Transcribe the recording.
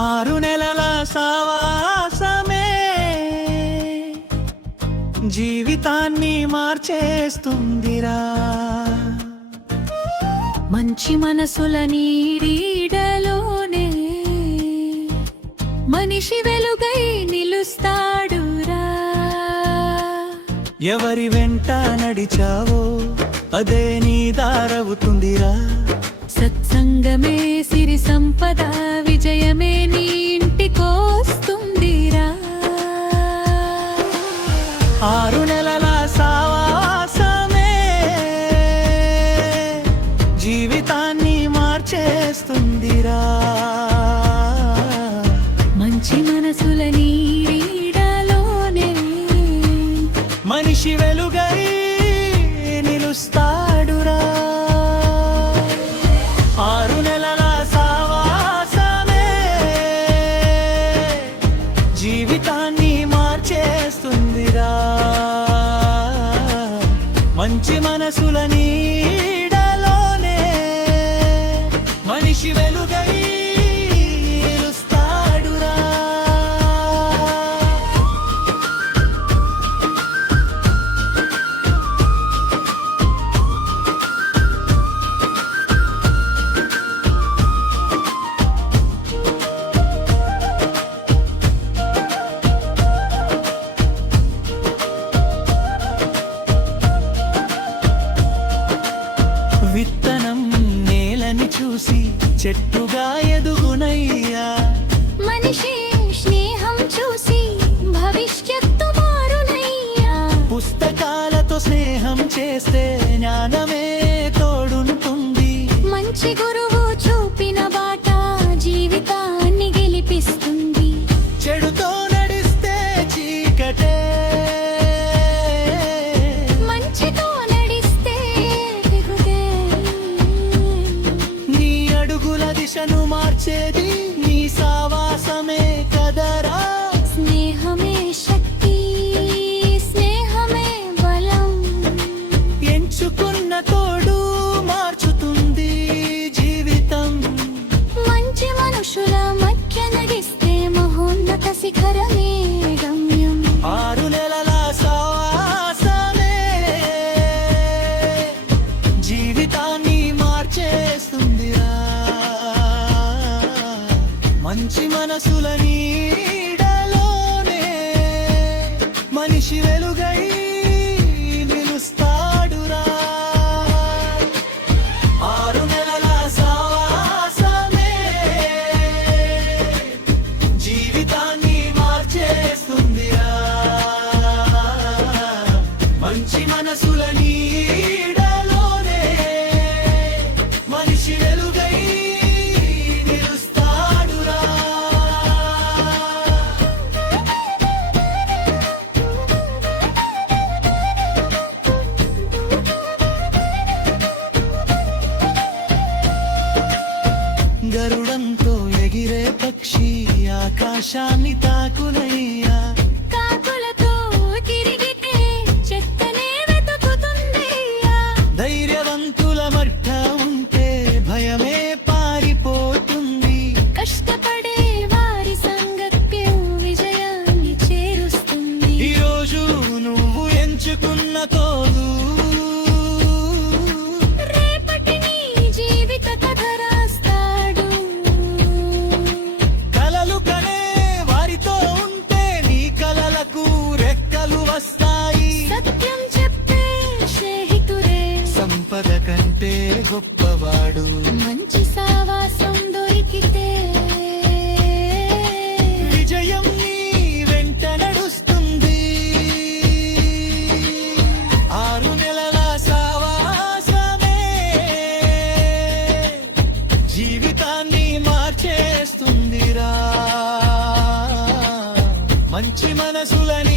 6 నెలల సావాసమే జీవితాన్ని మార్చేస్తుందిరా. మంచి మనసుల నీడలోనే మనిషి వెలుగై నిలుస్తాడురా. ఎవరి వెంట నడిచావో అదే నీ దారవుతుందిరా. సత్సంగమే సిరి సంపద, విజయమే నీ ఇంటికొస్తుందిరా. 6 నెలల సావాసమే జీవితాన్ని మార్చేస్తుందిరా. మంచి మనసుల నీడలోనే మనిషి వెలుగై నిలుస్తాడురా. 6 నెలల సావాసమే జీవితాన్ని మార్చేస్తుందిరా. మంచి మనసుల నీడలోనే మనిషి వెలుగై నిలుస్తాడురా. విత్తనం నేలని చూసి చెట్టుగా ఎదుగునయ్యా. మనిషి స్నేహం చూసి భవిష్యత్తు మారునయ్యా. పుస్తకాలతో స్నేహం చేస్తే జ్ఞానమే తోడుంటుంది. మంచి గురువు చూపిన బాట జీవితాన్ని గెలిపిస్తుంది. చెడుతో నడిస్తే చీకటే, మంచితో నడిస్తే దిగుతే. నీ అడుగుల దిశను మార్చేది నీ సావాసమే కదరా. స్నేహమే శక్తి, స్నేహమే బలం. ఎంచుకున్న తోడు మార్చుతుంది జీవితం. మంచి మనుషుల మధ్య నడిస్తే మహోన్నత శిఖరమే గమ్యం. 6 నెలల సావాసమే జీవితాన్ని మార్చేస్తుందిరా. మంచి మనసుల నీడలోనే మనిషి వెలుగై నిలుస్తాడురా. 6 నెలల సావాసమే జీవితాన్ని మార్చేస్తుందిరా. మంచి మనసుల నీడలోనే మనిషి వెలుగై నిలుస్తాడురా. గరుడంతో ఎగిరే పక్షి ఆకాశాన్ని తాకునయ్యా. కాకులతో తిరిగితే చెత్తనే వెతుకుతుందయ్యా. ధైర్యవంతుల మట్ట ఉంటే భయమే పారిపోతుంది. కష్టపడే వారి సంగత్యం విజయాన్ని చేరుస్తుంది. ఈరోజు నువ్వు ఎంచుకున్న తోడు రేపటి నీ జీవిత కథ రాస్తాడు. కలలు కనే వారితో ఉంటే నీ కలలకు రెక్కలు వస్తాయి. సత్యం చెప్పే స్నేహితుడే సంపద కంటే గొప్పవాడు. మంచి సావాసం దొరికితే విజయం నీ వెంట నడుస్తుంది. 6 నెలల సావాసమే జీవితాన్ని మార్చేస్తుందిరా. మంచి మనసులని